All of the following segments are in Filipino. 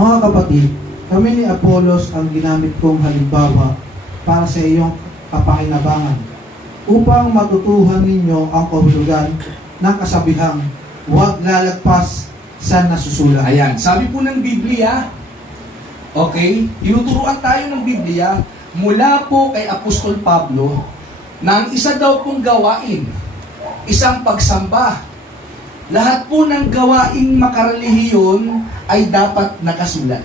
Mga kapatid, kami ni Apolos ang ginamit kong halimbawa para sa iyong kapakinabangan upang matutuhan ninyo ang kahulugan ng kasabihang huwag lalagpas sa nasusulat. Ayan, sabi po ng Biblia, okay, tinuturuan tayo ng Biblia mula po kay Apostol Pablo na ang isa daw pong gawain, isang pagsamba. Lahat po ng gawaing makarelihiyon ay dapat nakasulat.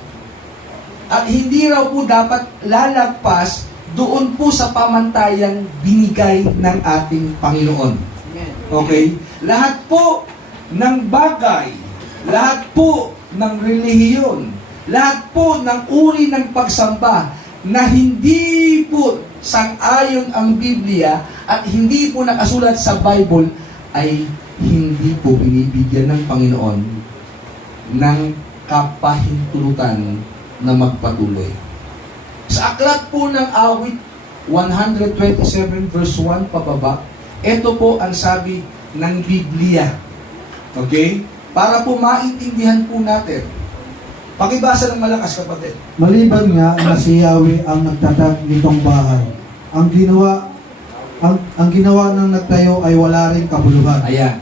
At hindi raw po dapat lalagpas doon po sa pamantayang binigay ng ating Panginoon. Okay? Lahat po ng bagay, lahat po ng relihiyon, lahat po ng uri ng pagsamba na hindi po sang-ayon ang Biblia at hindi po nakasulat sa Bible ay hindi po binibigyan ng Panginoon ng kapahintulutan na magpatuloy. Sa aklat po ng awit 127 verse 1 pababa, ito po ang sabi ng Biblia. Okay? Para po maintindihan po natin. Pakibasa ng malakas, kapatid. Maliban nga na si Yahweh ang nagtatag nitong bahay, ang ginawa ng nagtayo ay wala ring kabuluhan. Ayan.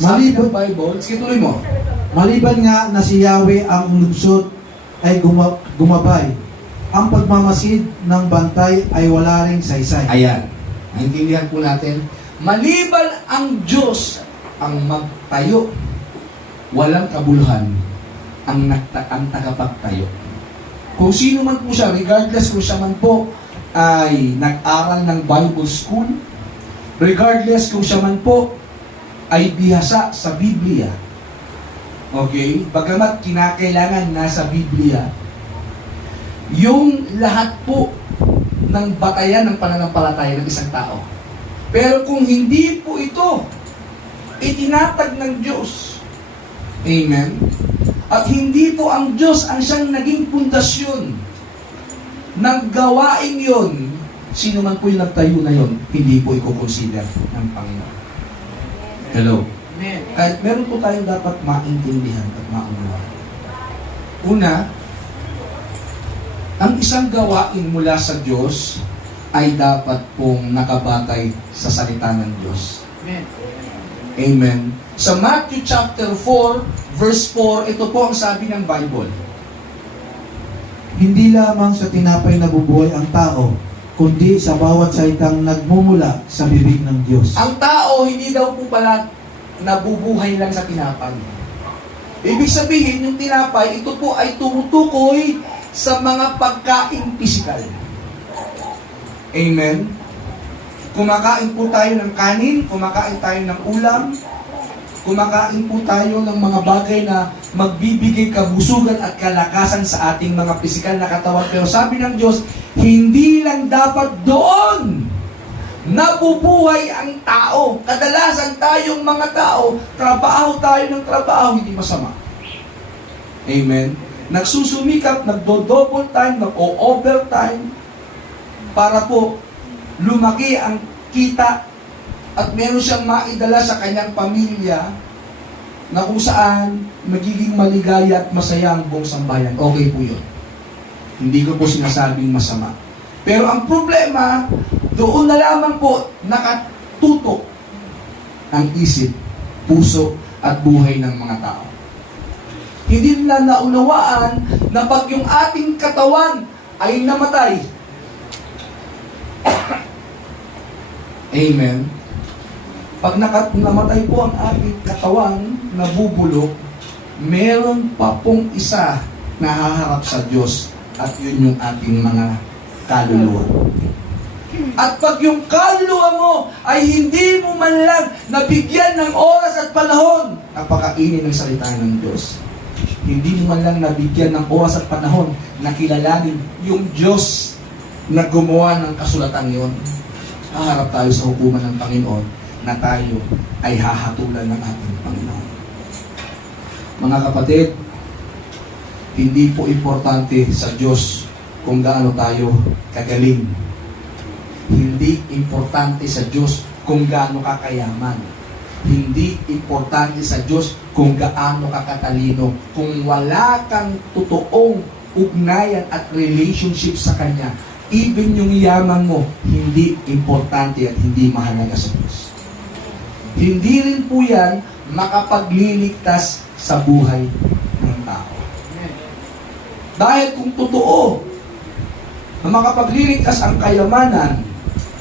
Sabi ng Bible, sige tuloy mo. Maliban nga na si Yahweh ang lunsod ay gumabay, ang pagmamasid ng bantay ay wala ring saysay. Ayan. Naintindihan po natin. Maliban ang Diyos ang magtayo, walang kabuluhan ang tagapagtayo. Kung sino man po siya, regardless kung siya man po ay nag-aral ng Bible school, regardless kung siya man po ay bihasa sa Biblia, okay, bagamat kinakailangan nasa Biblia, yung lahat po ng batayan ng pananampalataya ng isang tao. Pero kung hindi po ito itinatag ng Diyos, amen, at hindi po ang Diyos ang siyang naging pundasyon ng gawain yon, sino man po yung nagtayo na yon, hindi po i-consider ng Panginoon. Hello? Amen. Kahit meron po tayong dapat maintindihan at maunawaan. Una, ang isang gawain mula sa Diyos ay dapat pong nakabatay sa salita ng Diyos. Amen. Amen. Sa Matthew chapter 4, verse 4, ito po ang sabi ng Bible. Hindi lamang sa tinapay nabubuhay ang tao, kundi sa bawat salitang nagmumula sa bibig ng Diyos. Ang tao, hindi daw po pala nabubuhay lang sa tinapay. Ibig sabihin, yung tinapay, ito po ay tumutukoy sa mga pagkain pisikal. Amen? Kumakain po tayo ng kanin, kumakain tayo ng ulam, kumakain po tayo ng mga bagay na magbibigay kabusugan at kalakasan sa ating mga pisikal na katawan. Pero sabi ng Diyos, hindi lang dapat doon nabubuhay ang tao. Kadalasan tayong mga tao, trabaho tayo ng trabaho, hindi masama. Amen? Nagsusumikap, nagdo-double time, nag-o-overtime para po lumaki ang kita at meron siyang maidala sa kanyang pamilya na kung saan magiging maligaya at masaya ang buong sambayan. Okay po yun. Hindi ko po sinasabing masama. Pero ang problema, doon na lamang po nakatutok ang isip, puso at buhay ng mga tao. Hindi nila naunawaan na pag yung ating katawan ay namatay, amen, pag namatay po ang ating katawan, nabubulok, meron pa pong isa na haharap sa Diyos at yun yung ating mga kaluluwa. At pag yung kaluluwa mo ay hindi mo man lang nabigyan ng oras at panahon, napakainin ng salita ng Diyos. Hindi mo man lang nabigyan ng oras at panahon na kilalanin yung Diyos na gumawa ng kasulatan yon, haharap tayo sa hukuman ng Panginoon na tayo ay hahatulan ng ating Panginoon. Mga kapatid, hindi po importante sa Diyos kung gaano tayo kagaling. Hindi importante sa Diyos kung gaano kakayaman. Hindi importante sa Diyos kung gaano ka katalino. Kung wala kang totoong ugnayan at relationship sa Kanya, even yung yaman mo, hindi importante at hindi mahalaga sa Diyos. Hindi rin po yan makapagliligtas sa buhay ng tao. Dahil kung totoo na makapagliligtas ang kayamanan,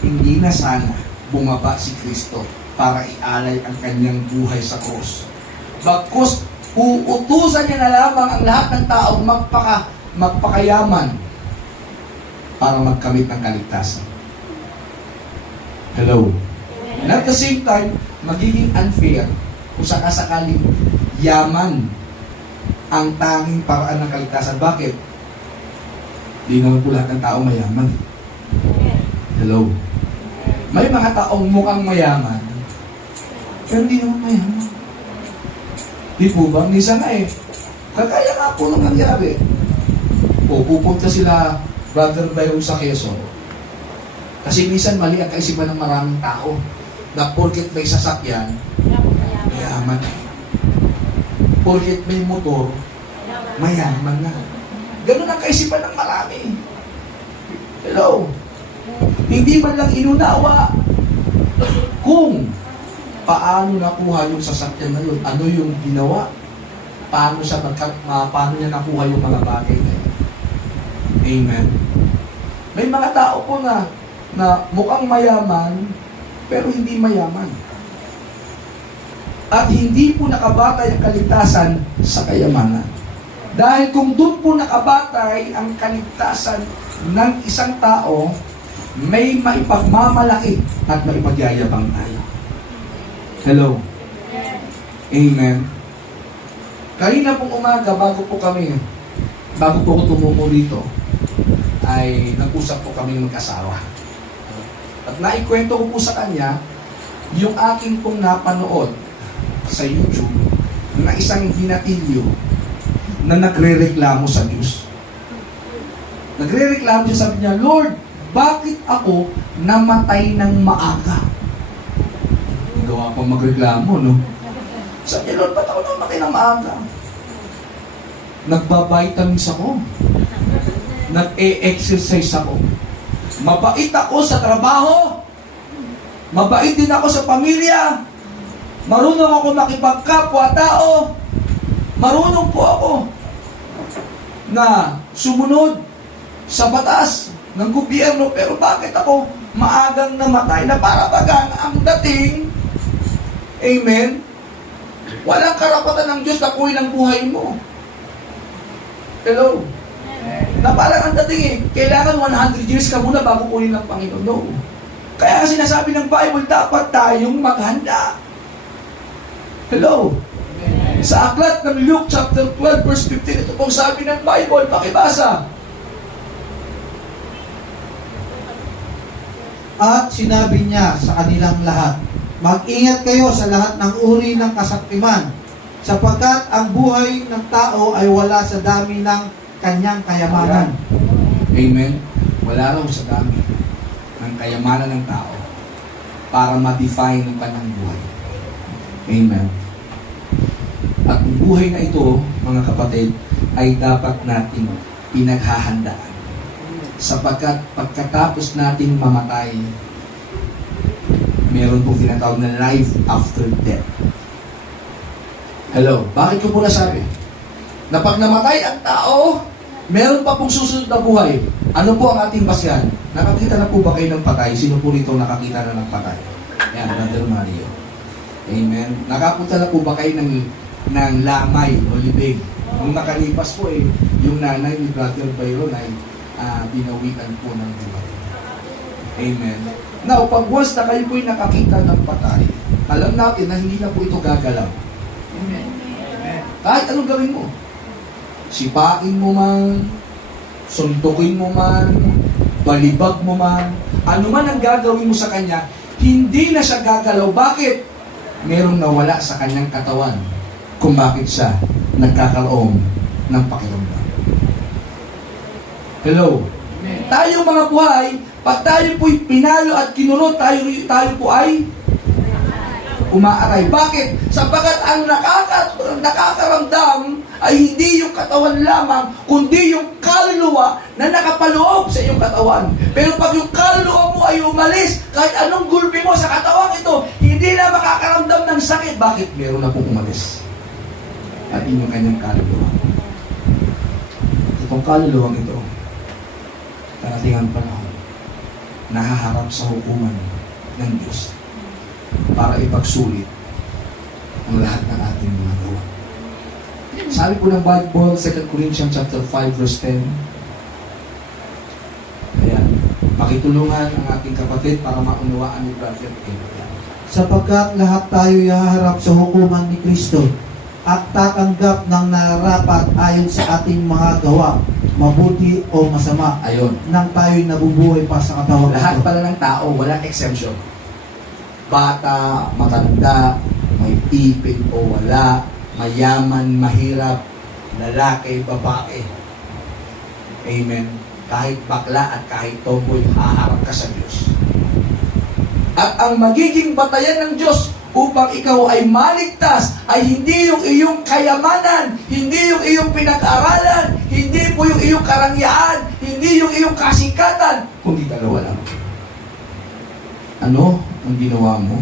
hindi na sana bumaba si Kristo para ialay ang kanyang buhay sa krus. Bagkus, uutusan niya na lamang ang lahat ng taong magpakayaman para magkamit ng kaligtasan. Hello? And at the same time, magiging unfair kung sakasakaling yaman ang tanging paraan ng kaligtasan. Bakit? Di naman po lahat ng tao mayaman. Hello? May mga taong mukhang mayaman, pero hindi naman mayaman. Di po ba? Minsan nga kagaya nga po nung nangyari. O, pupunta sila, Brother Byron sa Quezon. Kasi minsan mali ang kaisipan ng maraming tao na porket may sasakyan, mayaman. Porket may motor, mayaman na. Ganun ang kaisipan ng marami. Hello? Hindi man lang inunawa kung paano nakuha yung sasakyan na yun, ano yung ginawa, paano niya nakuha yung mga bagay na yun. Amen. May mga tao po na mukhang mayaman, pero hindi mayaman. At hindi po nakabatay ang kaligtasan sa kayamanan. Dahil kung doon po nakabatay ang kaligtasan ng isang tao, may maipagmamalaki at maipagyayabang tayo. Hello? Amen. Kanina pong umaga, bago po ko tumumo dito, ay nag-usap po kami ng mag-asawa. At naikwento ko po sa kanya yung aking pong napanood sa YouTube na isang binatilyo na nagre-reklamo sa Diyos. Nagre-reklamo siya, sabi niya, Lord, bakit ako namatay ng maaga? Gawa pang magreklamo, no? Sabi niya, Lord, ba't ako namatay ng maaga? Nagbabitamins ako. Nag-e-exercise ako. Mabait ako sa trabaho. Mabait din ako sa pamilya. Marunong ako makipagkapwa-tao. Marunong po ako na sumunod sa batas ng gobyerno. Pero bakit ako maagang namatay na para bagang ang dating, amen, walang karapatan ng Diyos na kuhin ang buhay mo. Hello? Na parang ang dating kailangan 100 years ka muna bago kunin ng Panginoon. No. Kaya sinasabi ng Bible, dapat tayong maghanda. Hello? Sa aklat ng Luke chapter 12 verse 15, ito pong sabi ng Bible, pakibasa. At sinabi niya sa kanilang lahat, mag-ingat kayo sa lahat ng uri ng kasaktiman, sapagkat ang buhay ng tao ay wala sa dami ng kanyang kayamanan. Amen. Wala raw sa dami ng kayamanan ng tao para ma-define ang kanyang buhay. Amen. At ang buhay na ito, mga kapatid, ay dapat nating pinaghahandaan. Sapagkat pagkatapos nating mamatay, meron pong tinatawag na life after death. Hello? Bakit ko po nasabi? Na pag namatay ang tao, meron pa pong susunod na buhay. Ano po ang ating pasyan? Nakakita na po ba kayo ng patay? Sino po rito nakakita na ng patay? Yan, Brother Mario. Amen. Nakapunta na po ba kayo ng lamay o libing? Nung nakalipas po yung nanay ni Brother Byron ay binawikan po ng buhay. Amen. Now, pag once na kayo po'y nakakita ng patay, alam natin na hindi na po ito gagalaw. Amen. Kahit anong gawin mo. Sipain mo man, suntukin mo man, balibag mo man, ano man ang gagawin mo sa kanya, hindi na siya gagalaw. Bakit? Merong nawala sa kanyang katawan kung bakit siya nagkakaroon ng pakiramdam. Hello? Tayo mga buhay, pag tayo po'y pinalo at kinurot, tayo po ay umaaray. Bakit? Sapagkat ang nakakaramdam ay hindi yung katawan lamang, kundi yung kaluluwa na nakapaloob sa iyong katawan. Pero pag yung kaluluwa mo ay umalis, kahit anong gulpi mo sa katawan ito, hindi na makakaramdam ng sakit. Bakit? Meron na pong umalis. At inyong kanyang kaluluwa. Itong kaluluwang ito, darating ang panahon, nahaharap sa hukuman ng Diyos para ipagsulit ang lahat ng ating mga gawa. Sabi po ng Bible, 2 Corinthians chapter 5 verse 10. Ayan, makitulungan ang ating kapatid para maunawaan ni Brother Abraham. Sapagkat lahat tayo ihaharap sa hukuman ni Kristo at tatanggap ng nararapat ayon sa ating mga gawa, mabuti o masama, Ayun. nang tayo'y nabubuhay pa sa katawan Lahat ito. pala ng tao, walang exemption. Bata, matanda, may tipid o wala, mayaman, mahirap, lalaki, babae. Amen. Kahit bakla at kahit tomboy, haharap ka sa Diyos. At ang magiging batayan ng Diyos upang ikaw ay maligtas ay hindi yung iyong kayamanan, hindi yung iyong pinag-aralan, hindi po yung iyong karangyaan, hindi yung iyong kasikatan, kundi dalawa lang. Ano ang ginawa mo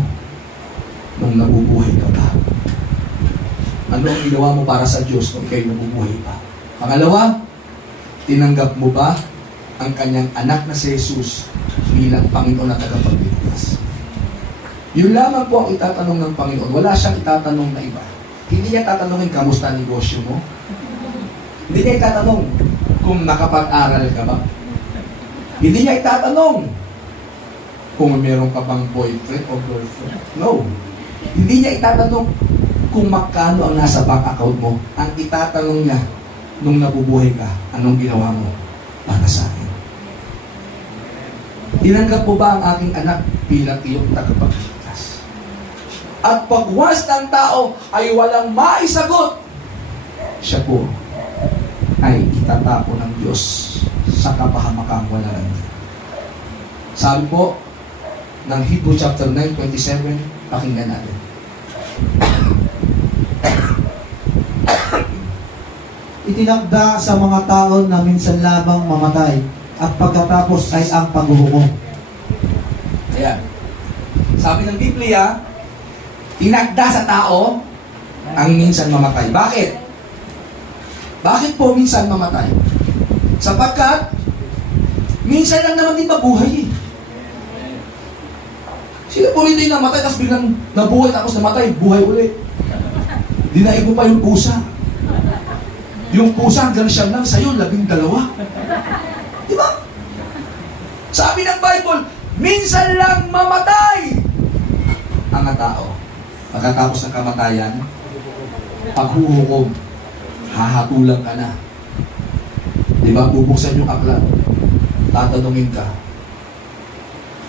nung nabubuhay ka pa? Ano ang ginawa mo para sa Diyos nung ikaw'y nabubuhay pa? Pangalawa, tinanggap mo ba ang kanyang anak na si Jesus bilang Panginoon at tagapagligtas? Yun lamang po ang itatanong ng Panginoon. Wala siyang itatanong na iba. Hindi niya tatanungin, kamusta ang negosyo mo? Hindi niya itatanong kung nakapag-aral ka ba? Hindi niya itatanong kung meron ka bang boyfriend o girlfriend. No. Hindi niya itatanong kung magkano ang nasa bank account mo. Ang itatanong niya, nung nabubuhay ka, anong ginawa mo para sa akin? Tinanggap mo ba ang aking anak bilang iyong tagapagligtas? At pagwas ng tao ay walang maisagot, siya po ay itatapo ng Diyos sa kapahamakang wala lang. Sabi po ng Hebrew chapter 9:27, pakinggan natin. Itinakda sa mga tao na minsan lamang mamatay at pagkatapos ay ang paghuhukom. Ayan. Sabi ng Biblia, tinakda sa tao ang minsan mamatay. Bakit? Bakit po minsan mamatay? Sapagkat minsan lang naman din mabuhay eh. Sino po rin yung namatay tapos biglang nabuhay tapos namatay, buhay ulit. Dinaig mo pa yung pusa. Yung pusa hanggang siyam lang, sa'yo 12. Di ba? Sabi ng Bible, minsan lang mamatay ang tao. Pagkatapos ng kamatayan, paghuhukom, hahatulan ka na. Di ba? Bubuksan yung aklat. Tatanungin ka.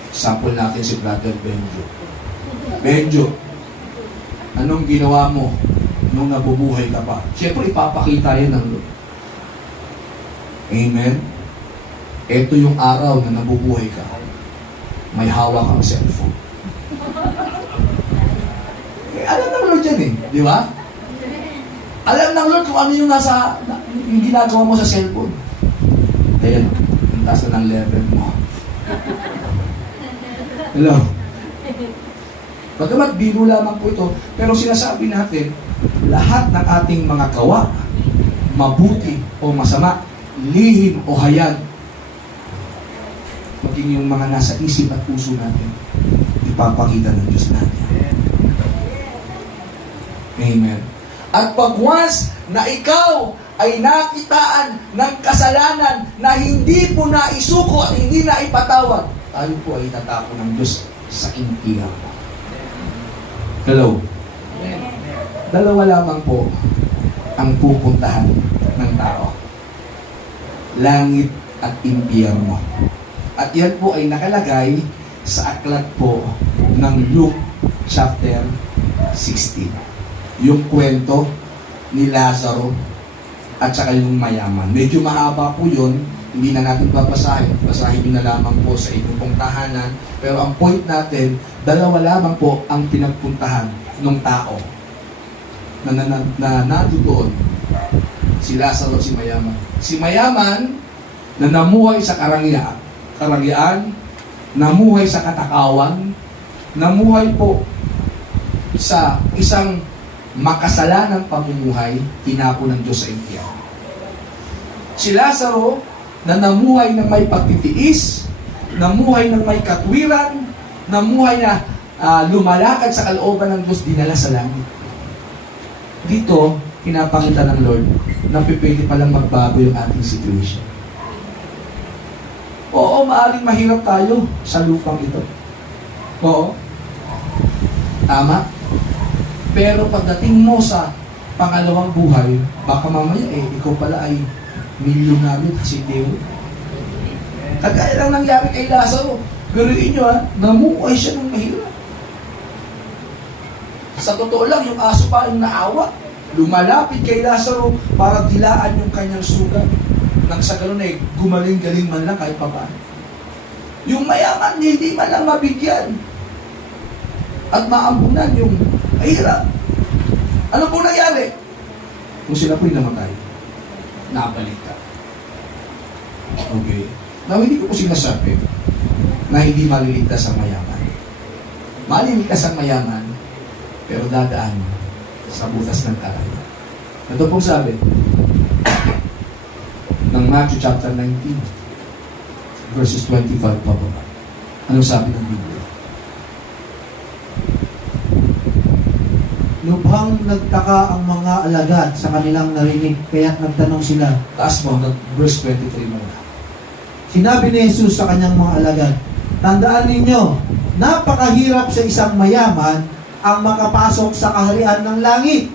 Sample natin si Brother Benjo. Benjo, anong ginawa mo nung nabubuhay ka pa? Siyempre, ipapakita yan ng Lord. Amen? Ito yung araw na nabubuhay ka. May hawak kang cellphone. Alam ng Lord yan eh. Di ba? Alam ng Lord kung ano yung yung ginagawa mo sa cellphone. Ayan, ang taas na ng level mo. Hello? Bagamat biro lamang po ito, pero sinasabi natin, lahat ng ating mga gawa, mabuti o masama, lihim o hayag, maging yung mga nasa isip at puso natin, ipapakita ng Diyos natin. Amen. At pag once na ikaw ay nakitaan ng kasalanan na hindi po naisuko at hindi na ipatawad, tayo po ay itatapon ng Diyos sa impyerno. Hello? Dalawa lamang po ang pupuntahan ng tao. Langit at impyerno. At yan po ay nakalagay sa aklat po ng Luke chapter 16. Yung kwento ni Lazaro at saka yung mayaman. Medyo mahaba po yun, hindi na natin babasahin. Basahin nyo na lamang po sa inyong pong tahanan. Pero ang point natin, Dalawa lamang po ang pinagpuntahan ng tao na natutuon. Si Lazaro at si Mayaman. Si Mayaman na namuhay sa karangyaan, namuhay sa katakawan, namuhay po sa isang makasalanang pamumuhay, tinapo ng Diyos sa impyerno. Si Lazaro na namuhay ng may pagtitiis, namuhay ng may katwiran, namuhay na lumalakad sa kalooban ng Diyos, dinala sa langit. Dito, pinapakita ng Lord na pipili palang magbago yung ating situation. Oo, maaaring mahirap tayo sa lupang ito. Oo. Tama. Pero pagdating mo sa pangalawang buhay, baka mamaya ikaw pala ay milyonaryo si Teo. Kagaya lang nangyari kay Lazaro. Garuin nyo namuhay siya ng mahirap. Sa totoo lang, yung aso pa yung naawa. Lumalapit kay Lazaro para dilaan yung kanyang sugat. Nang sa ganun gumaling-galing man lang kahit papaano. Yung mayaman, hindi man lang mabigyan. At maambunan yung mahirap. Ano po nangyari? Kung sila po'y namatay, nabalik ka. Okay. Now, hindi ko po sinasabi na hindi maliligtas ang mayaman. Maliligtas ang mayaman, pero dadaan sa butas ng karay. Ito pong sabi ng Matthew chapter 19 verses 25 pababa. Anong sabi ng Biblia? Lubhang nagtaka ang mga alagad sa kanilang narinig, kaya't nagtanong sila. Taas mo, verse 23 mo. Sinabi ni Jesus sa kanyang mga alagad, tandaan ninyo, napakahirap sa isang mayaman ang makapasok sa kaharian ng langit.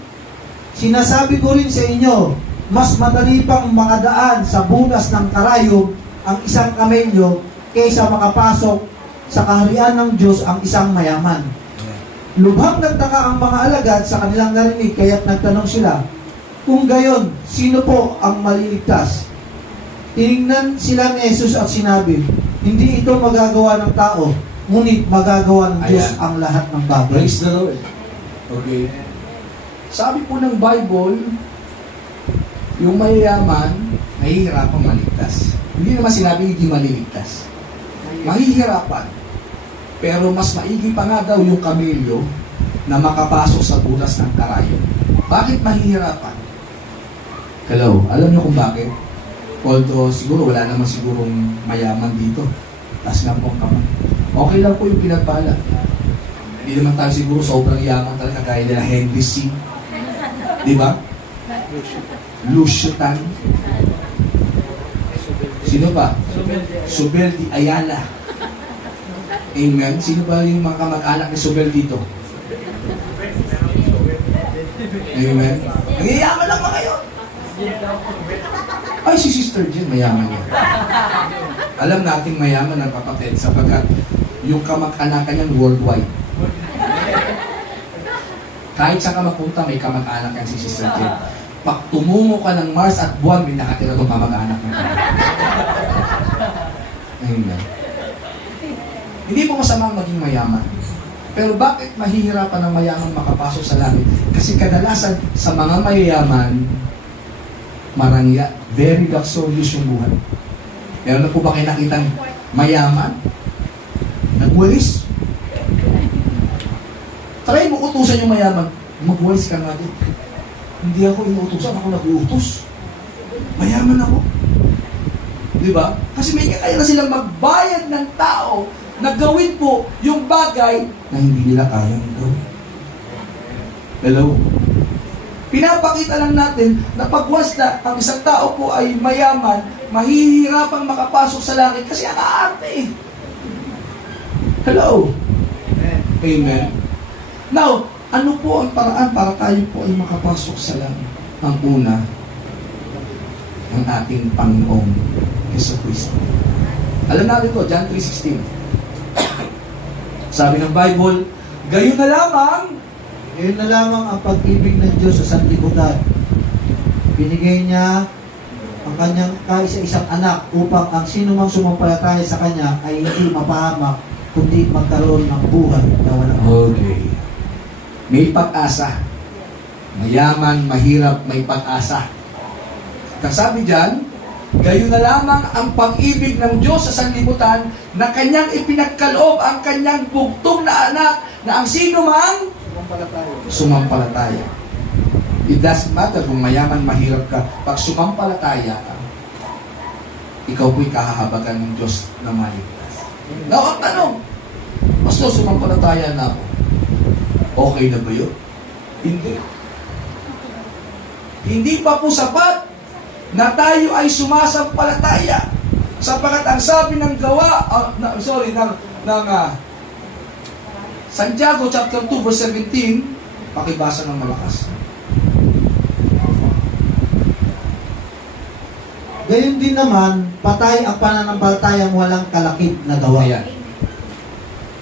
Sinasabi ko rin sa inyo, mas madali pang makadaan sa butas ng karayom ang isang kamelyo kaysa makapasok sa kaharian ng Diyos ang isang mayaman. Lubhang nagtaka ang mga alagad sa kanilang narinig, kaya't nagtanong sila, kung gayon, sino po ang maliligtas? Tinignan sila ni Jesus at sinabi, hindi ito magagawa ng tao, ngunit magagawa ng Diyos ang lahat ng bagay. Praise the Lord. Okay. Sabi po ng Bible, yung mayayaman, mahihirapang maligtas. Hindi naman sinabi hindi maliligtas. Mahihirapan. Pero mas maigi pa nga daw yung kamelyo na makapasok sa butas ng karayo. Bakit mahihirapan? Hello, alam niyo kung bakit? Although siguro wala naman sigurong mayaman dito. Taas nga po ang kamay. Okay lang po yung pinagpala. Hindi naman tayo siguro sobrang yaman talaga gaya nila Henry C. Di ba? Lucio Tan. Sino ba? Subeldi Ayala. Amen. Sino ba yung mga kamag-anak ni Subel dito? Amen. Nangyayama lang mga yun. Ay, si Sister Jen, mayaman yan. Alam natin mayaman ang kapatid sapagkat yung kamag-anakan niyan worldwide. Kahit saan ka mapunta, may kamag-anak yan si Sister Jen. Pag tumungo ka ng Mars at buwan, may nakatira itong kamag-anak mo. Amen. Hindi po masama maging mayaman. Pero bakit mahihirapan ng mayaman makapasok sa langit? Kasi kadalasan sa mga mayayaman, marangya, very luxurious yung buhay. Meron na po ba kayo nakitang mayaman? Nagwalis? Try mo utusan yung mayaman. Magwalis ka nga din. Hindi ako inuutusan, ako nag-uutos. Mayaman ako. Di ba? Kasi may kaya na silang magbayad ng tao na gawin po yung bagay na hindi nila kayang gawin. Hello? Pinapakita lang natin na pag once na ang isang tao po ay mayaman, mahihirapang makapasok sa langit kasi ang aarte. Hello? Amen. Now, ano po ang paraan para tayo po ay makapasok sa langit? Ang una, ang ating Panginoong Jesucristo. Alam natin to, John 3:16. Sabi ng Bible, gayon na lamang ang pag-ibig ng Diyos sa sanlibutan. Binigay niya ang kanyang kaisa-isang anak upang ang sinumang sumampalataya sa kanya ay hindi mapahamak, kundi magkaroon ng buhay na walang Okay. May pag-asa. Mayaman, mahirap, may pag-asa. Sabi diyan, gayon na lamang ang pag-ibig ng Diyos sa sanlibutan na kanyang ipinagkaloob ang kanyang bugtong na anak na ang sino mang sumampalataya. It doesn't matter kung mayaman, mahirap ka. Pag sumampalataya ka, ikaw po'y kahahabagan ng Diyos na maligtas. Now, ang tanong, Pastor, sumampalataya na ako. Okay na ba yun? Hindi. Hindi pa po sapat na tayo ay sumasampalataya. Sapagat ang sabi ng Santiago chapter 2 verse 17, pakibasa ng malakas. Gayon din naman, patay ang pananampalatayang walang kalakip na gawa. Ayan.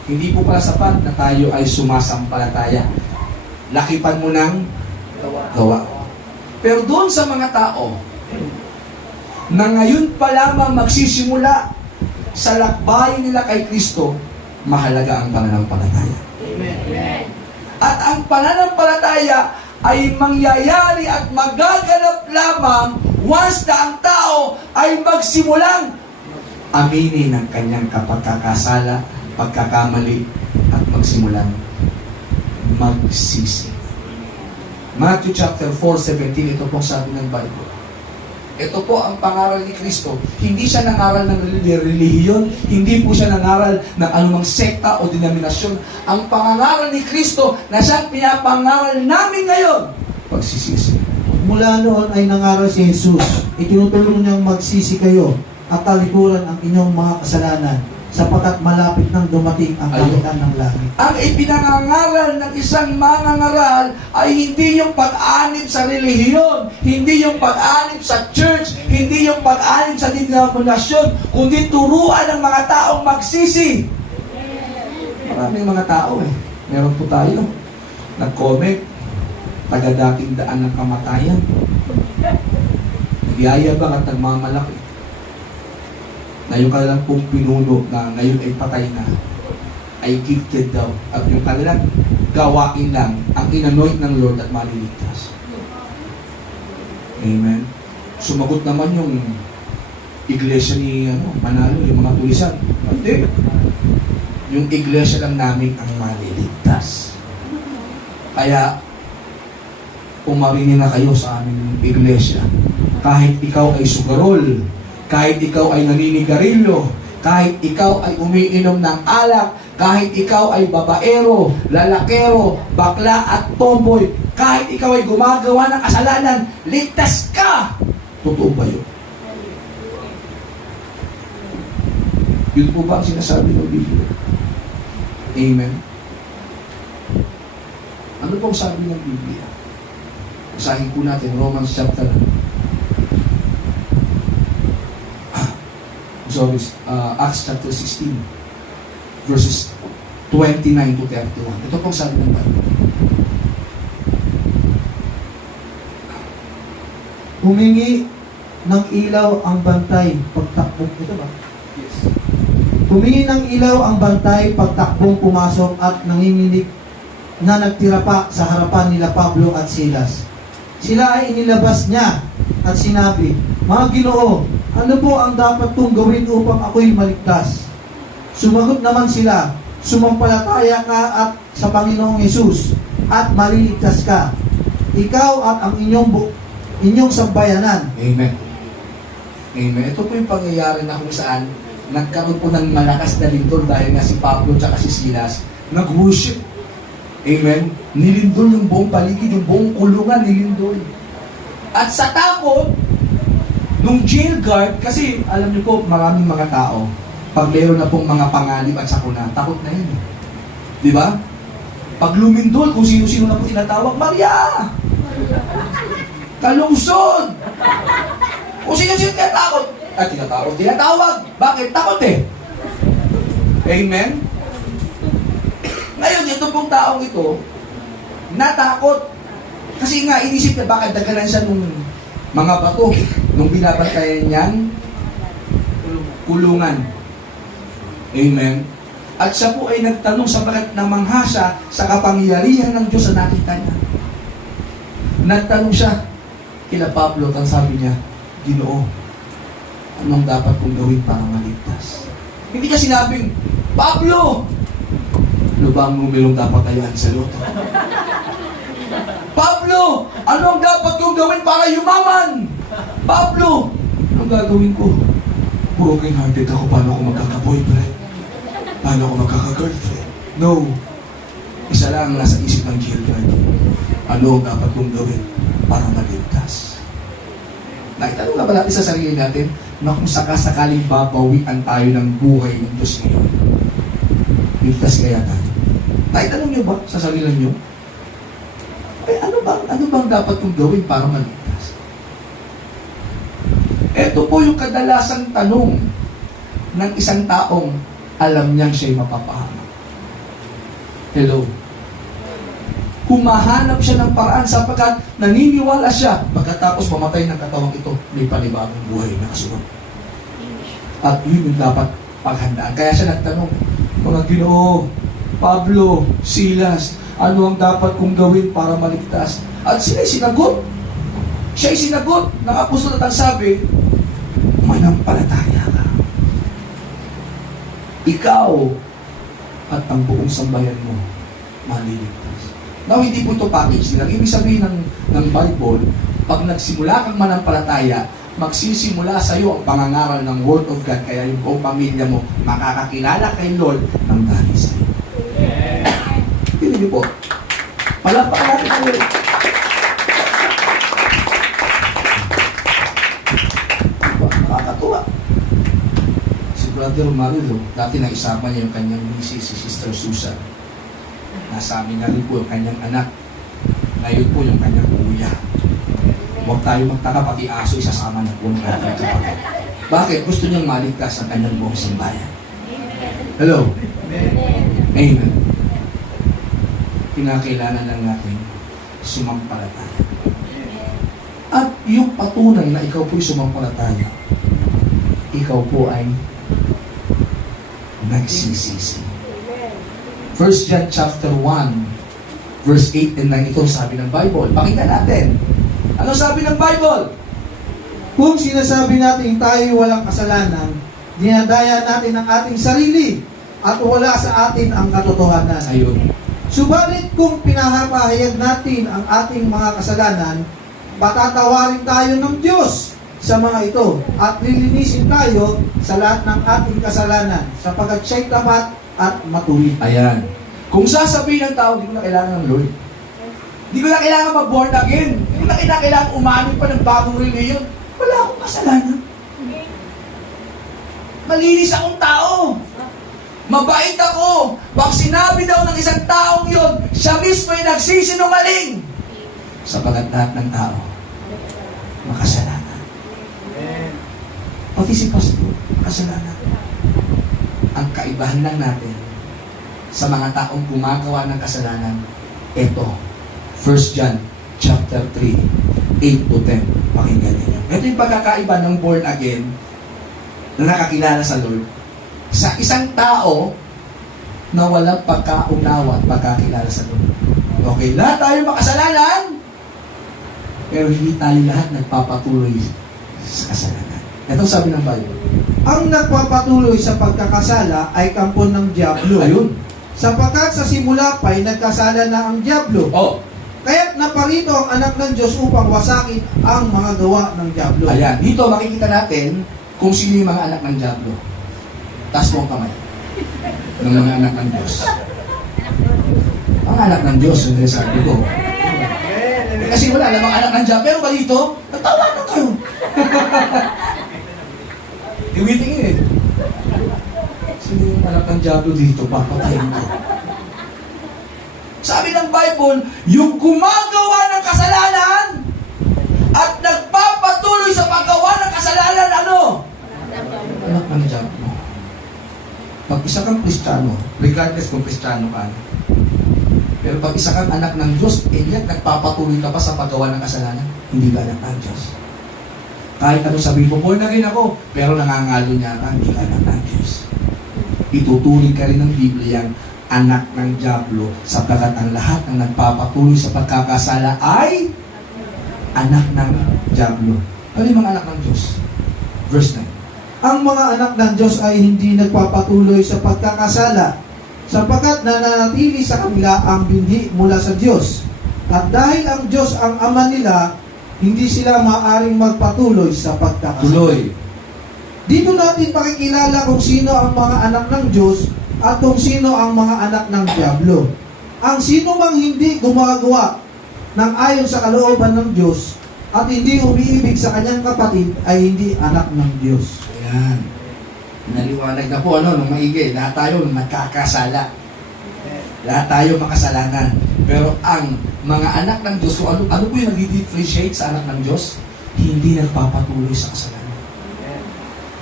Hindi po pala sapat na tayo ay sumasampalataya. Lakipan mo ng gawa. Pero doon sa mga tao na ngayon pa lamang magsisimula sa lakbayin nila kay Kristo, mahalaga ang pananampalataya. Amen. At ang pananampalataya ay mangyayari at magaganap lamang once na ang tao ay magsimulang aminin ang kanyang kapagkakasala, pagkakamali, at magsimulang magsisi. Matthew chapter 4:17, ito pong sabi ng Bible. Ito po ang pangaral ni Kristo. Hindi siya nangaral ng relihiyon, hindi po siya nangaral ng anumang sekta o denominasyon. Ang pangaral ni Kristo na siyang pinapangaral namin ngayon, pagsisisi. Mula noon ay nangaral si Jesus. Itinutulong niyang magsisi kayo at talikuran ang inyong mga kasalanan sapagkat malapit nang dumating ang kahitan ng langit. Ang ipinangangaral ng isang mangangaral ay hindi yung pag-anib sa relihiyon, hindi yung pag-anib sa church, hindi yung pag-anib sa denominasyon, kundi turuan ng mga taong magsisi. Maraming mga tao meron po tayo nag-comment, taga-dating daan ng kamatayan, nagyayabang at nagmamalaki na yung kanilang pong pinuno na ngayon ay patay na, ay gifted daw. At yung kanilang gawain lang ang inanoint ng Lord at maliligtas. Amen. Sumagot naman yung iglesia ni Manalo, yung mga tulisan. Hindi. Yung iglesia lang namin ang maliligtas. Kaya, umaringin na kayo sa aming iglesia. Kahit ikaw ay sugarol, kahit ikaw ay naninigarilyo, kahit ikaw ay umiinom ng alak, kahit ikaw ay babaero, lalakero, bakla at tomboy, kahit ikaw ay gumagawa ng kasalanan, ligtas ka! Totoo ba yun? Yun po ba ang sinasabi ng Biblia? Amen? Ano pong sabi ng Biblia? Basahin po natin, Romans chapter Acts chapter 16 verses 29 to 31. Ito pong sabi ng Bible. Humingi ng ilaw ang bantay pagtakbong. Ito ba? Yes. Humingi ng ilaw ang bantay pagtakbong pumasok at nanginginig na nagtira pa sa harapan nila Pablo at Silas. Sila ay inilabas niya at sinabi, "Mga Ginoo, ano po ang dapat kong gawin upang ako'y maligtas?" Sumagot naman sila, "Sumampalataya ka at sa Panginoong Hesus at maliligtas ka, ikaw at ang inyong sambayanan." Amen. Amen. Ito po yung pangyayari na kung saan nagkaroon po ng malakas na lindol dahil nga si Pablo at si Silas nag-worship. Amen. Nilindol yung buong paligid, yung buong kulungan nilindol. At sa takot, nung jail guard, kasi alam niyo po, maraming mga tao, pag meron na pong mga panganib at sakuna, takot na yun. Di ba? Pag lumindol, kung sino-sino na po tinatawag, Maria! Kalungsod! Kung sino-sino tinatakot, tinatawag. Bakit? Takot eh. Amen? Ngayon, ito pong taong ito, natakot. Kasi nga, inisip na bakit dagalan siya nung mga bato, nung binabantayan niyang kulungan. Amen. At siya po ay nagtanong sapagkat namangha siya sa kapangyarihan ng Diyos na nakita niya. Nagtanong siya kila Pablo at sabi niya, Ginoo, anong dapat kong gawin para maligtas? Hindi niya sinabing, Pablo, ano ba ang numerong dapat tayaan sa loto? Pablo, ano ang dapat kong gawin para yumaman? Pablo, anong gagawin ko? Broken hearted ako, paano ako magkaka-boyfriend? Paano ako magkaka-girlfriend? No. Isa lang ang nasa isip ng children. Ano ang dapat kong gawin para maligtas? Naitanong na ba natin sa sarili natin na kung sakasakaling babawian tayo ng buhay ng Diyos ngayon? Ligtas kaya tayo? Naitanong niyo ba sa sarili niyo? Ay, ano bang dapat kong gawin para maligtas? Ito po yung kadalasang tanong ng isang taong alam niyang siya'y mapapahamak. Hello? Humahanap siya ng paraan sapagkat naniniwala siya pagkatapos mamatay ng katawang ito, may panibagong buhay na kasunod. At yun yung dapat paghandaan. Kaya siya nagtanong, mga Ginoo, Pablo, Silas, ano ang dapat kong gawin para maligtas? At sila'y sinagot. Siya'y sinagot ng apostol at ang sabi, manampalataya ka. Ikaw at ang buong sambayan mo maliligtas. Now, hindi po ito package nila. Ibig sabihin ng Bible, pag nagsimula kang manampalataya, magsisimula sa iyo ang pangangaral ng Word of God, kaya yung buong pamilya mo makakakilala kay Lord ng dahil sa iyo. Hindi niyo po. Palakpakan natin ang Lord. Nakakatuwa. Si Brother Marilo, dati naisama niya yung kanyang misis, si Sister Susan. Nasa amin na rin po yung kanyang anak. Ngayon po yung kanyang kuya. Huwag tayo magtaka, pati aso isasama na po ng kanyang kapatid. Bakit? Gusto niyang maligtas ang kanyang buong sambayan. Hello? Amen. Kinakailangan lang natin sumampalataya. At yung patunay na ikaw po'y sumampalataya, ikaw po ay nagsisisi. 1 John chapter 1, verse 8 and 9, ito sabi ng Bible. Pakinggan natin. Ano sabi ng Bible? Kung sinasabi natin tayo walang kasalanan, dinadaya natin ang ating sarili at wala sa atin ang katotohanan. Ayun. Subalit kung pinahapahayag natin ang ating mga kasalanan, patatawarin tayo ng Diyos sa mga ito at lilinisin tayo sa lahat ng ating kasalanan sapagkat siya'y tapat at matuwid. Ayan. Kung sasabihin ng tao, di ko na kailangan ng Lord. Di ko na kailangan mag-born again. Di ko na kailangan umamin pa ng bagong religion. Wala akong kasalanan. Malinis akong tao. Mabait ako. Pag sinabi daw ng isang taong yun, siya mismo ay nagsisinungaling. Sapagat lahat ng tao, makasalanan. Pati si Pastor, makasalanan. Ang kaibahan lang natin sa mga taong gumagawa ng kasalanan, ito, 1 John chapter 3, 8 to 10. Pakinggan ninyo. Ito yung pagkakaiba ng born again na nakakilala sa Lord sa isang tao na walang pagkaunawa at pagkakilala sa Lord. Okay, lahat tayo makasalanan, pero hindi tayo lahat nagpapatuloy sa kasalanan. Ito sabi ng Bible. Ang nagpapatuloy sa pagkakasala ay kampon ng Diablo. Ayun. Sapagkat sa simula pa'y nagkasala na ang Diablo. Oh. Kaya't naparito ang anak ng Diyos upang wasakin ang mga gawa ng Diablo. Ayan. Dito makikita natin kung sino yung mga anak ng Diablo. Taas mo ang kamay. Ng mga anak ng Diyos. Ang anak ng Diyos, yung sabi ko. Kasi wala namang anak ng Diablo. Pero ba dito? Natawa na kayo. Iwitingin eh. Sino yung anak ng Diablo dito? Papatayin ko. Sabi ng Bible, yung gumagawa ng kasalanan at nagpapatuloy sa paggawa ng kasalanan, ano? Anak ng Diablo. Pag isa kang Kristiyano, regardless kung Kristiyano ka, pero pag isa kang anak ng Diyos, yet nagpapatuloy ka pa sa paggawa ng kasalanan, hindi ka anak ng Diyos. Kahit ano sabihin mo, born again ako, pero nangangalo niya ka, hindi ka anak ng Diyos. ituturing ka rin ng Biblia anak ng dyablo, sapagkat ang lahat ng nagpapatuloy sa pagkakasala ay anak ng dyablo. Ano yung mga anak ng Diyos? Verse 9. Ang mga anak ng Diyos ay hindi nagpapatuloy sa pagkakasala, sapagkat nananatili sa kanila ang binhi mula sa Diyos. At dahil ang Diyos ang ama nila, hindi sila maaaring magpatuloy sa pagkakasala. Tuloy. Dito natin pakikilala kung sino ang mga anak ng Diyos at kung sino ang mga anak ng dyablo. Ang sino mang hindi gumagawa ng ayon sa kalooban ng Diyos at hindi umiibig sa kanyang kapatid ay hindi anak ng Diyos. Ayan. Naliwanag na po, nung maigi. Lahat tayo nagkakasala. Lahat tayo makasalanan. Pero ang mga anak ng Diyos, ano po yung nag-differentiate sa anak ng Diyos? Hindi nagpapatuloy sa kasalanan.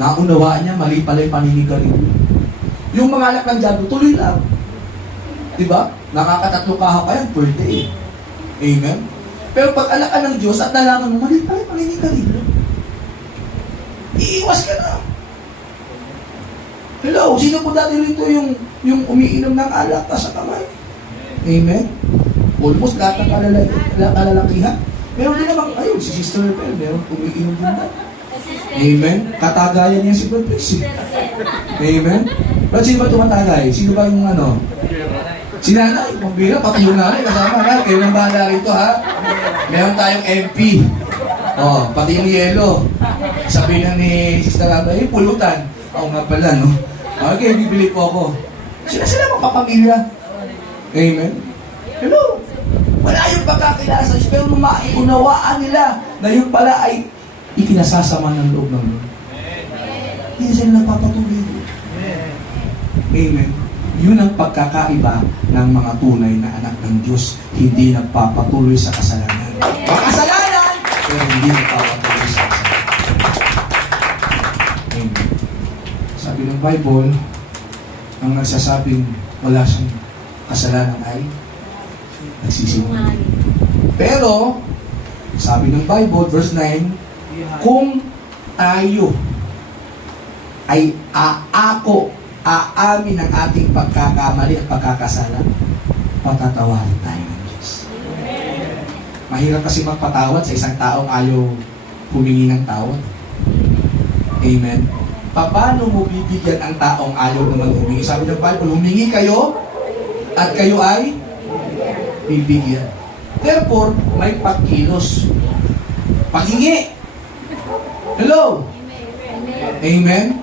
Naunawaan niya, mali pala yung paninigarilyo. Yung mga anak ng dyablo, tuloy lang. Diba? Nakakatatlo kaha pa yan per day. Amen? Pero pag anak ka ng Diyos at nalaman mo, mali pala yung paninigarilyo. Iiwas ka na. Hello, sino po dati rito yung umiinom ng alak sa kamay? Amen? Almost lahat ng kalalakihan. Meron din naman, ayun, si Sister Pearl, meron umiinom din na. Amen? Katagayan niya si Brad Pixie. Amen? Brad, sino ba tumatagay? Sino ba yung ano? Si nanay, mabira, pati yung nanay, kasama na. Kayo nang bahala rito, ha? Meron tayong MP. Oh, pati yung yelo. Sabi na ni Sister Abay, pulutan. Oo nga pala, no? Okay, bibili po ako. Sila magpapamilya. Amen? Hello? Wala yung pagkakilala sa Diyos, pero nung maiunawaan nila na yung pala ay ikinasasama ng loob ng Lord. Hindi sila nagpapatuloy. Amen? Yun ang pagkakaiba ng mga tunay na anak ng Diyos. Hindi nagpapatuloy sa kasalanan. Makasalanan, pero hindi nagpapatuloy sa kasalanan. Amen. Sabi ng Bible, ang nagsasabing wala siyang kasalanan ay nagsisinungaling. Pero, sabi ng Bible, verse 9, kung tayo ay aamin ng ating pagkakamali at pagkakasala, patatawarin tayo ng Diyos. Mahirap kasi magpatawad sa isang taong ayaw humingi ng tawad. Amen? Paano mo bibigyan ang taong ayaw naman humingi? Sabi ng Bible, humingi kayo at kayo ay bibigyan. Therefore, may pagkilos. Paghingi. Hello? Amen?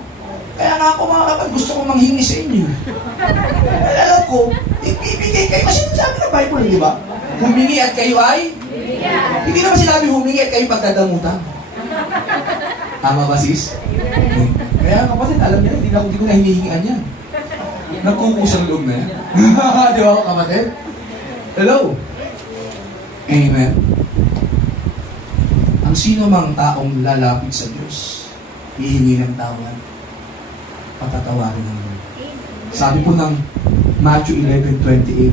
Kaya nga ako mga kapag gusto ko manghingi sa inyo. Alam ko, ibigay kayo. Kasi sabi ng Bible, di ba? Humingi at kayo ay? Hindi naman sinabi humingi at kayo pagdadamutan. Tama ba, sis? Kaya kapatid, alam niya, hindi ko na hinihingian yan. Nagkukusang loob na yan. Di ba, kapatid? Hello? Amen? Ang sino mang taong lalapit sa Diyos, hihingi ng tawad, patatawarin ng Lord. Sabi po ng Matthew 11:28,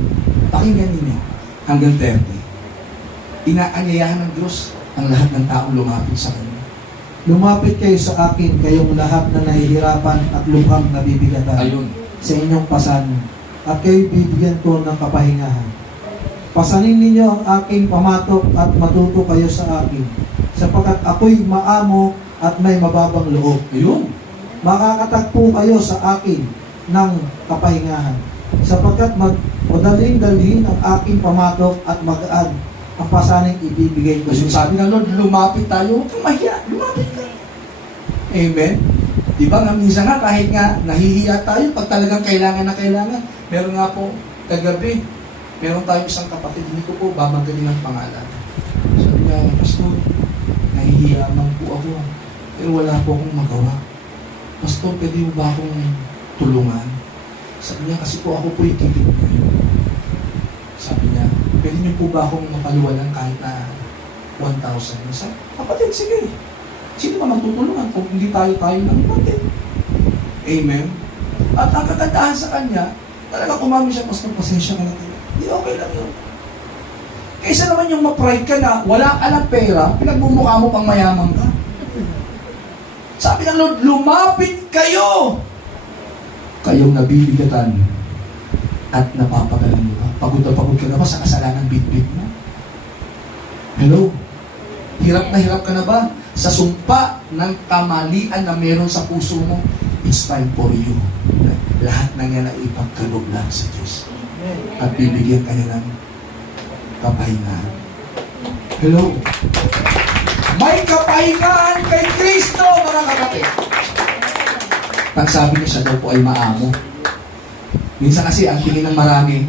pakinggan ninyo hanggang 30. Inaanyayahan ng Diyos ang lahat ng taong lumapit sa Kanya. Lumapit kayo sa akin, kayong lahat na nahihirapan at lubhang nabibigatan Ayun. sa inyong pasanin, at kayo bibigyan ko ng kapahingahan. Pasanin ninyo ang aking pamatok at matuto kayo sa akin, sapagkat ako'y maamo at may mababang loob. Ayun. Makakatagpo kayo sa akin ng kapahingahan, sapagkat madaling dalhin ang aking pamatok at magaan ang pasaning ibibigay ko. Kasi sabi ng Lord, lumapit tayo, huwag kang mahiya, lumapit ka. Amen? Di ba nga minsan nga, kahit nga nahihiya tayo, pag talagang kailangan na kailangan, meron nga po, kagabi, meron tayong isang kapatid, hindi ko po babagaling ang pangalan. Sabi niya, Pastor, nahihiya man po ako, pero wala po akong magawa. Pastor, pwede mo ba akong tulungan? Sabi niya, kasi po ako po ititip ngayon. Sabi niya, pwede niyo po ba akong mapaluwalan kahit na 1,000? Sabi, kapatid, sige. Sino ba magtutulungan kung hindi tayo ng kapatid? Amen? At ang kagandahan sa kanya, talaga kumami siya, Pastor, pasensya ka na tayo. Hindi, okay lang yun. Kaysa naman yung ma-pride ka na, wala ka ng pera, pinagbumukha mo pang mayaman ka. Sabi ng Lord, lumapit kayo kayong nabibigatan at napapagalan mo ba? Pagod na pagod ka na ba sa kasalanan bitbit mo? Hello? Hirap ka na ba sa sumpa ng kamalian na meron sa puso mo? It's time for you. Lahat ng yan ay ipagkaloob lang sa Diyos. At bibigyan kayo ng kapahingahan. Hello? May kapahingahan kay Kristo, mga kapatid. Pag sabi niya siya daw po ay maamo. Minsan kasi ang tingin ng marami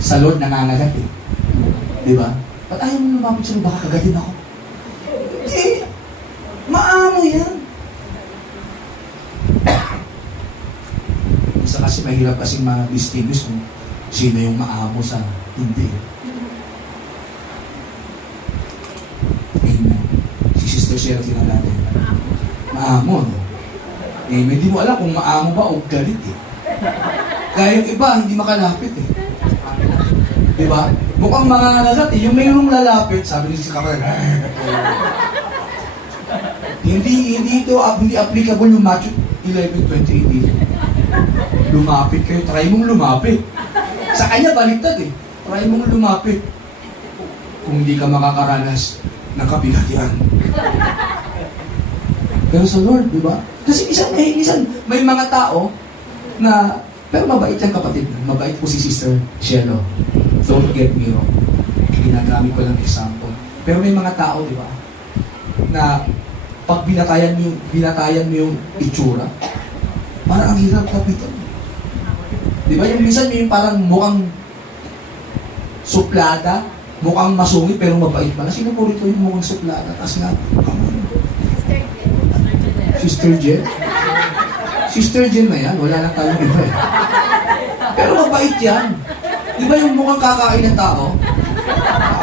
sa Lord nangangagat eh. Di ba? Ba't ayaw mo lumapit siya, baka kagatin ako? Hindi. Maamo yan. Minsan kasi mahirap kasi ma-distinguish kung sino yung maamo sa hindi. Amen. Si Sister Cheryl tingnan natin. Maamo, no? Hindi mo alam kung maamo ba o galit eh. Kaya yung iba, hindi makalapit eh. Diba? Mukhang mangangagat eh. Yung mayroong lalapit, sabi ni si Kapal, hindi applicable yung Matthew 11:28. Lumapit kayo. Try mong lumapit. Sa kanya, baliktad eh. Try mong lumapit. Kung hindi ka makakaranas ng kabigatian. Pero sa Lord, di ba? Kasi minsan may mga tao na, pero mabait yan kapatid. Mabait po si Sister Cielo. Don't get me wrong. Ginagamit ko lang example. Pero may mga tao, di ba, na pag binatayan mo yung itsura, parang ang hirap kapitan. Di ba? Yung minsan yung parang mukhang suplada, mukhang masungit pero mabait pala. Sino po rito yung mukhang suplada? Tapos nga, Sister Jen? Sister Jen na yan, wala lang tayong iba eh. Pero mabait yan. Di ba yung mukhang kakain ng tao?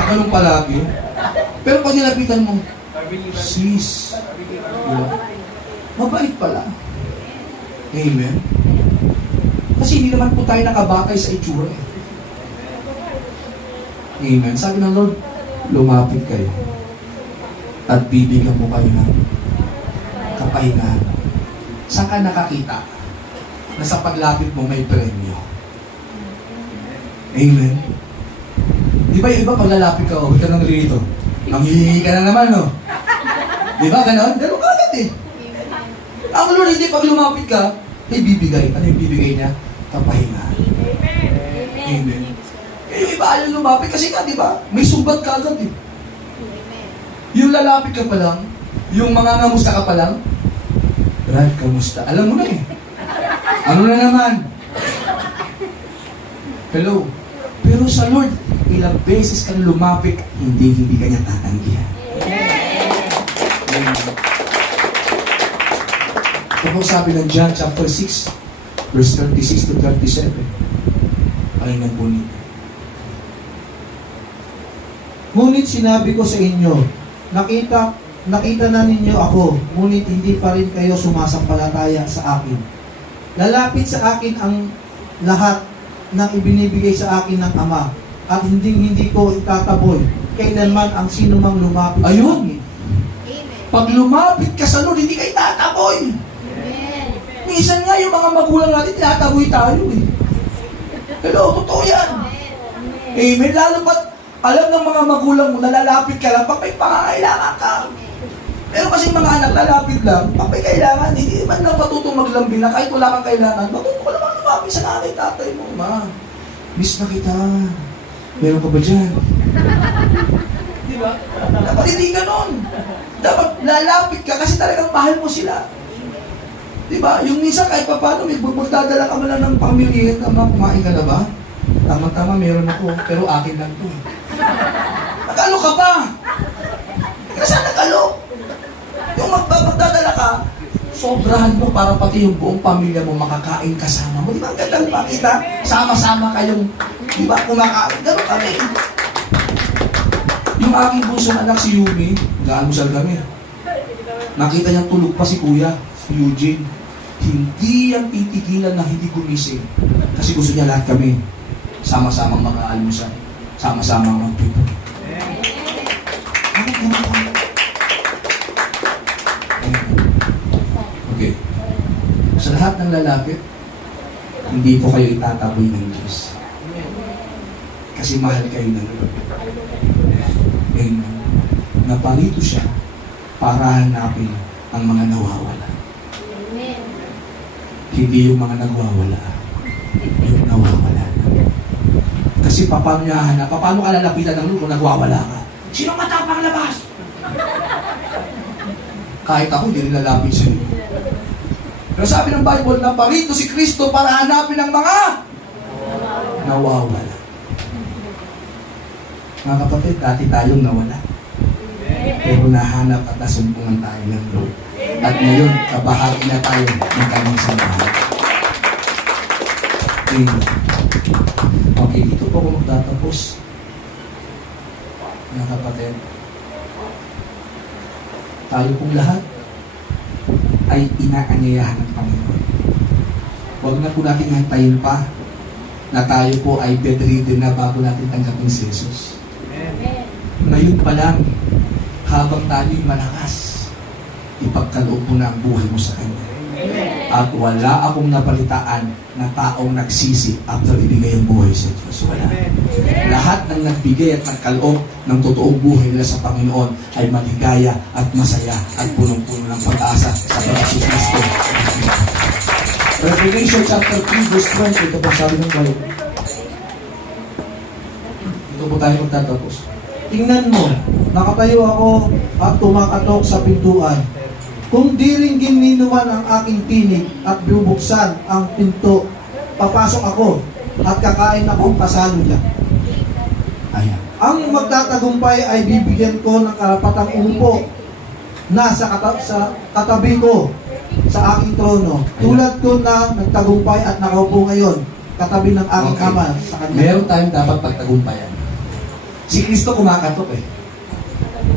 Ganun palagi. Pero pag nilapitan mo, sis, diba? Mabait pala. Amen? Kasi hindi naman po tayo nakabatay sa itsura eh. Amen? Sabi ng Lord, lumapit kayo at bibigyan mo kayo ng kapahingahan. Saan ka nakakita na sa paglapit mo may premyo? Amen? Di ba yung iba paglalapit ka, huwag ka nang rito. Manghihingi ka na naman, no? Di ba ganon? Ganon ka agad eh. Ang Lord, hindi pag lumapit ka, may bibigay. Ano yung bibigay niya? Kapahingahan. Amen. Eh, yung iba ayaw lumapit kasi ka, di ba? May sumbat ka agad eh. Yung lalapit ka pa lang, yung mga ngamusta ka pa lang, Brad, kamusta? Alam mo na eh. Ano na naman? Hello? Pero sa Lord, ilang beses kang lumapit, hindi ka niya tatanggihan. Amen. Ito po sabi ng John chapter 6, verse 36 to 37. Pakinggan po nito. Ngunit sinabi ko sa inyo, nakita na ninyo ako, ngunit hindi pa rin kayo sumasampalataya sa akin. Lalapit sa akin ang lahat ng ibinibigay sa akin ng Ama, at hindi ko itataboy kailanman ang sino mang lumapit sa Ayun. akin. Pag lumapit ka sa Lord, hindi ka itataboy. Minsan nga yung mga magulang natin, tinataboy tayo eh. Hello, totoo yan. Amen. Lalo pat alam ng mga magulang mo, nalalapit ka lang pag may pangangailangan ka. Pero kasi mga anak, lalapit lang, pag may kailangan, hindi man lang matutong maglambi na kahit wala kang kailangan, matuto ka naman lumapit sa nanay, tatay mo. Ma, miss na kita. Meron ka ba dyan? Di ba? Dapat hindi ganon. Dapat lalapit ka kasi talagang mahal mo sila. Di ba? Yung minsan kahit pa paano, magdadala ka mo lang ng pamilihan ka, ma, kumain ka na ba? Tama-tama, meron ako, pero akin lang to. Nag-alo ka pa? Kasi nag-alo. Yung magdadala ka, sobrahan mo para pati yung buong pamilya mo makakain kasama mo. Di ba ang gandang pakita? Sama-sama kayong, di ba, kumakain. Gano'n kami. Yung aking busong anak si Yumi, nag-aamusal kami. Nakita niyang tulog pa si Kuya, si Eugene. Hindi yan titigilan na hindi gumising. Kasi gusto niya lahat kami sama-samang mag-aalmusal. Sama-samang magpito. Okay. Sa lahat ng lalapit, hindi po kayo itataboy ng Diyos. Kasi mahal kayo ng Lord. Amen. Naparito siya para hanapin ang mga nawawala. Hindi yung mga nagwawala. Yung nawawala. Kasi paano niya hanap? Paano ka lalapitan ng Lord kung nagwawala ka? Sino matapang labas? Kahit ako, hindi rin lalapit siya. Pero sabi ng Bible, naparito si Kristo para hanapin ang mga nawawala. Mga kapatid, dati tayong nawala. Pero nahanap at nasumpungan tayo ng Lord. At ngayon, kabahagi na tayo ng kanyang sambahan. Okay, dito po ako magtatapos. Mga kapatid, tayo pong lahat ay inaanyayahan ng Panginoon. Huwag na po natin hantayin pa na tayo po ay bedridden na bago natin tanggapin si Jesus. Ngayon pa lang, habang tayo'y malakas, ipagkaloob mo na ang buhay mo sa Kanya. At wala akong napalitaan na taong nagsisi after ibigay ang buhay sa Diyos. Wala. Lahat ng nagbigay at nagkaloob ng totoong buhay nila sa Panginoon ay maligaya at masaya at punong-puno ng pag-asa sa Panginoon Kristo. Revelation chapter 3 verse 20, ito po sabi ng Bible. Ito po tayo magtatapos. Tingnan mo, nakatayo ako at tumakatok sa pintuan. Kung di rin gininuman ang aking tinig at bubuksan ang pinto, papasok ako at kakain akong kasalo niya. Ayan. Ang magtatagumpay ay bibigyan ko ng karapatang umupo na sa katabi ko sa aking trono. Tulad ko na nagtagumpay at nakaupo ngayon, katabi ng aking ama sa kanya. Meron tayong dapat pagtagumpayan. Si Kristo kumakatok eh.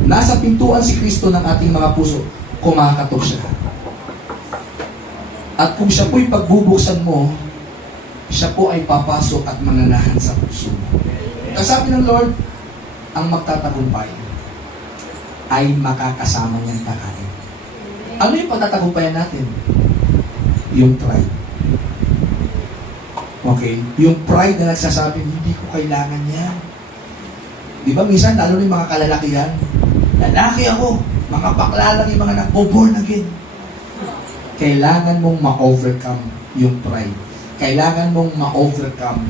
Nasa pintuan si Kristo ng ating mga puso, kumakatok siya. At kung siya po'y pagbubuksan mo, siya po ay papasok at mananahan sa puso mo. Kasabi ng Lord, ang magtatagumpay ay makakasama niyang takain. Ano yung pagtatagumpayan natin? Yung pride. Okay? Yung pride na nagsasabi, hindi ko kailangan yan. Di ba minsan, lalo na yung mga kalalakihan, lalaki ako, mga bakla lang yung mga nagbo-born again. Kailangan mong ma-overcome yung pride. Kailangan mong ma-overcome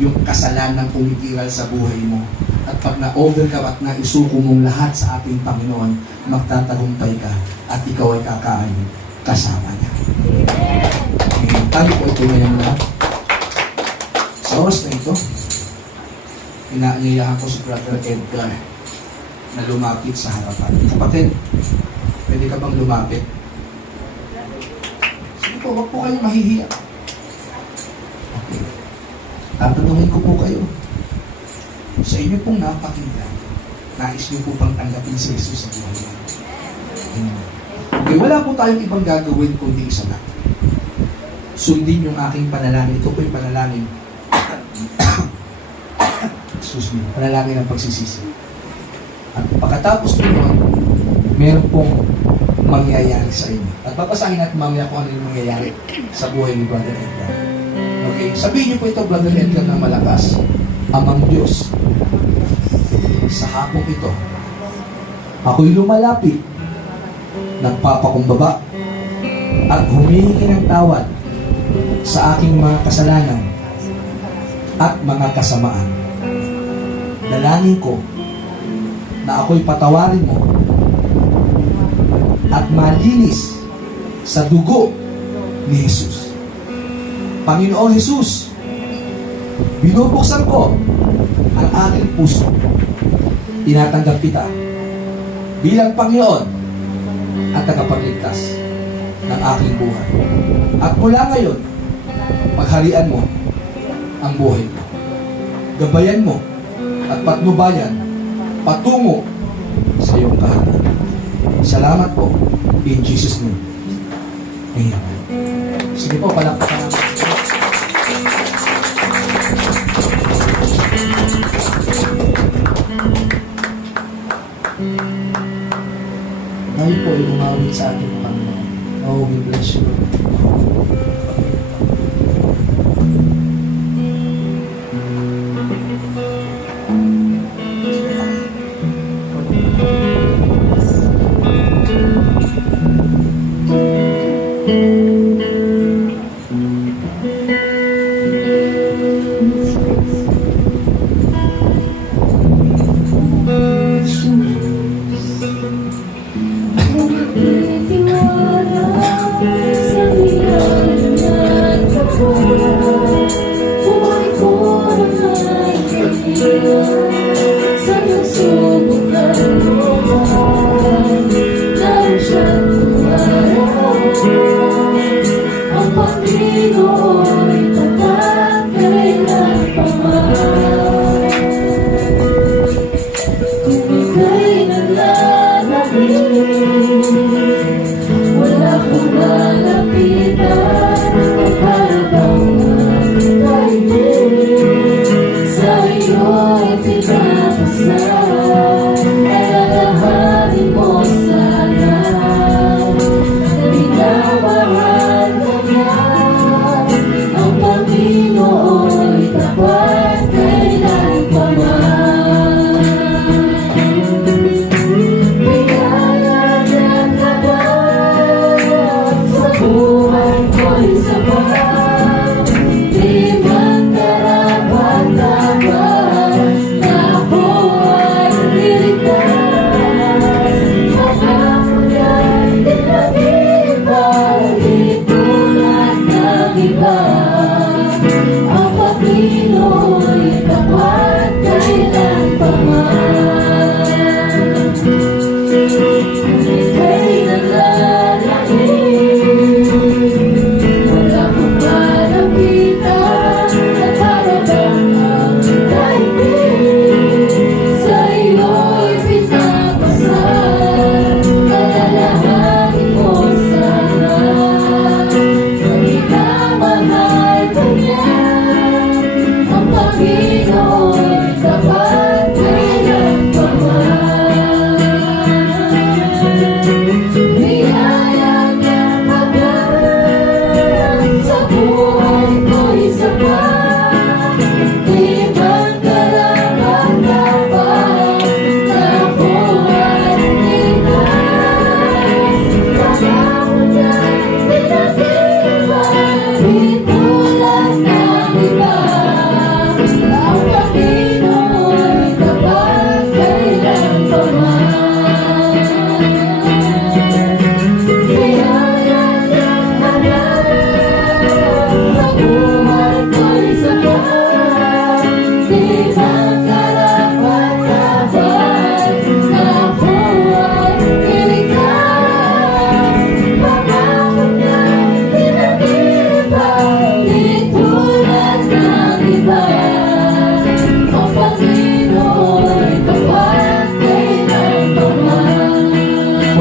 yung kasalanan pumipiral sa buhay mo. At pag na-overcome at naisuko mong lahat sa ating Panginoon, magtatagumpay ka at ikaw ay kakain kasama niya. Ngayon, tayo po ito ngayon lahat. Sa oras na ito, inaanyayahan ko si Brother Edgar na lumapit sa harapan. Kapatid, pwede ka bang lumapit? Sige po, huwag po kayong mahihiya. Okay. Tatanungin ko po kayo. Sa inyo pong napakinggan, nais niyo po pang tanggapin si Jesus sa buhay niyo. Okay, wala po tayong ibang gagawin kundi isa lang. Sundin yung aking panalangin. Ito po yung panalangin. Excuse me. Panalangin ng pagsisisi. At pagkatapos nito, meron pong mangyayari sa inyo. At papasahin natin mamaya kung ano yung mangyayari sa buhay ni Brother Edgar. Okay? Sabihin niyo po ito, Brother Edgar, ng malakas. Amang Diyos, sa hapong ito, ako'y lumalapit, nagpapakumbaba, at humihingi ng tawad sa aking mga kasalanan at mga kasamaan. Dalangin ko na ako'y patawarin mo at malinis sa dugo ni Jesus. Panginoong Jesus, binubuksan ko ang aking puso. Tinatanggap kita bilang Panginoon at tagapagligtas ng aking buhay. At mula ngayon, pagharian mo ang buhay ko. Gabayan mo at patnubayan patungo sa iyong kaharian. Salamat po in Jesus' name. Amen. Sige po, palakpakan natin. Tayo po ay umawit sa ating Panginoon. Oh, we bless you.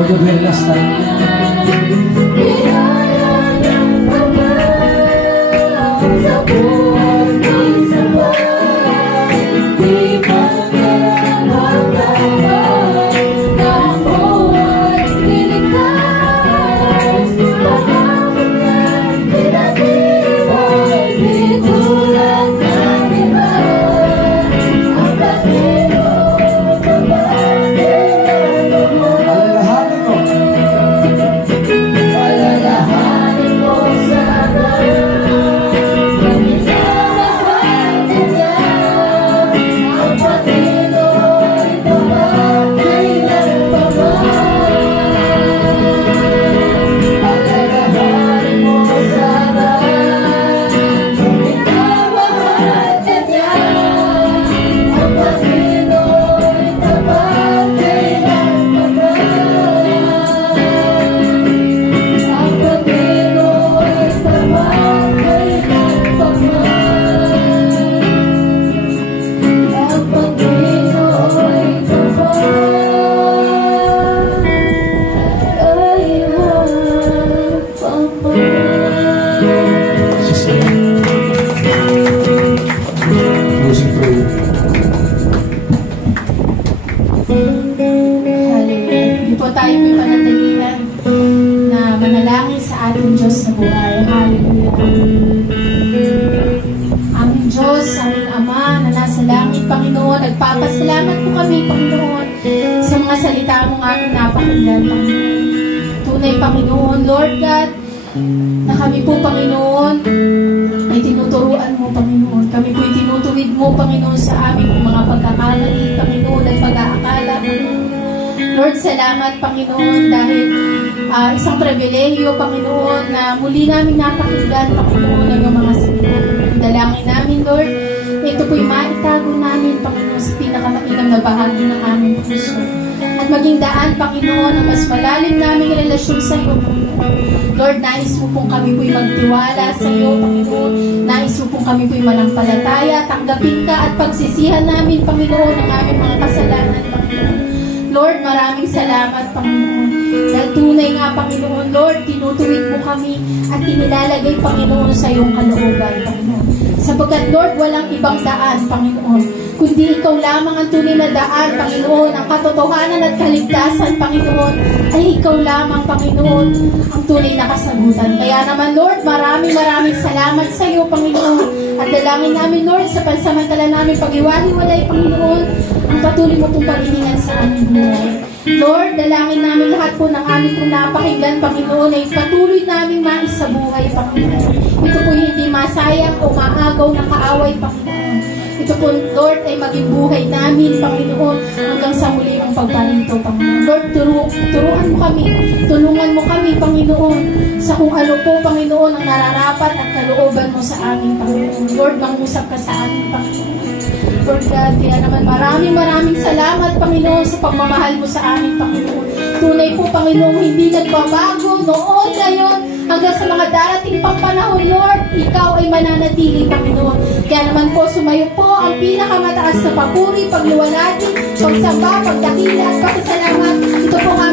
For the very last time. Alalahanin mo. Closing prayer. Hallelujah. Hindi po tayo may panatilihan na manalangin sa ating Diyos na buhay. Hallelujah. Aming Diyos, aming Ama na nasa langit, Panginoon, nagpapasalamat po kami, Panginoon, sa mga salita mong aming napakinggan, Panginoon. Tunay, Panginoon, Lord God, na kami po, Panginoon, ay tinuturuan mo, Panginoon. Kami po ay tinutuwid mo, Panginoon, sa aming mga pagkakamali, Panginoon, at pag-aakala, Panginoon. Lord, salamat, Panginoon, dahil isang pribilehyo, Panginoon, na muli namin napakinggan, Panginoon, ang iyong mga salita. Dalangin namin, Lord, ito po'y maitago namin, Panginoon, sa pinakamainam na bahagi ng aming puso. At maging daan, Panginoon, ang mas malalim naming relasyon sa iyo, Panginoon. Lord, nais mo pong kami po'y magtiwala sa iyo, Panginoon. Nais mo pong kami po'y manampalataya, tanggapin ka at pagsisihan namin, Panginoon, ang aming mga kasalanan, Panginoon. Lord, maraming salamat, Panginoon. Dahil tunay nga, Panginoon, Lord, tinutuwid mo kami at inilalagay, Panginoon, sa iyong kalooban, Panginoon. Sapagkat, Lord, walang ibang daan, Panginoon, kundi ikaw lamang ang tunay na daan, Panginoon. Ang katotohanan at kaligtasan, Panginoon, ay ikaw lamang, Panginoon, ang tunay na kasagutan. Kaya naman, Lord, maraming salamat sa iyo, Panginoon. At dalangin namin, Lord, sa pansamantala namin pag-iwalay, Panginoon, ang patuloy mo pong pag-iningan sa aming buhay. Lord, dalangin namin lahat po ng aming pong napakinggan, Panginoon, ay patuloy namin maisabuhay, Panginoon. Ito po hindi masayang o maagaw na kaaway, Panginoon. Ito po, Lord, ay maging buhay namin, Panginoon, hanggang sa muli mong pagparito, Panginoon. Lord, turuan mo kami, tulungan mo kami, Panginoon, sa kung ano po, Panginoon, ang nararapat at kalooban mo sa amin, Panginoon. Lord, mangusap ka sa amin, Panginoon. Lord God, kaya naman maraming salamat, Panginoon, sa pagmamahal mo sa amin, Panginoon. Tunay po, Panginoon, hindi nagbabago noon, ngayon, hanggang sa mga darating pang panahon, Lord, ikaw ay mananatili, Panginoon. Kaya naman po, sumayo po ang pinakamataas na papuri, pagluwalhati, pagsamba, pagdakila at pasasalamat. Ito po nga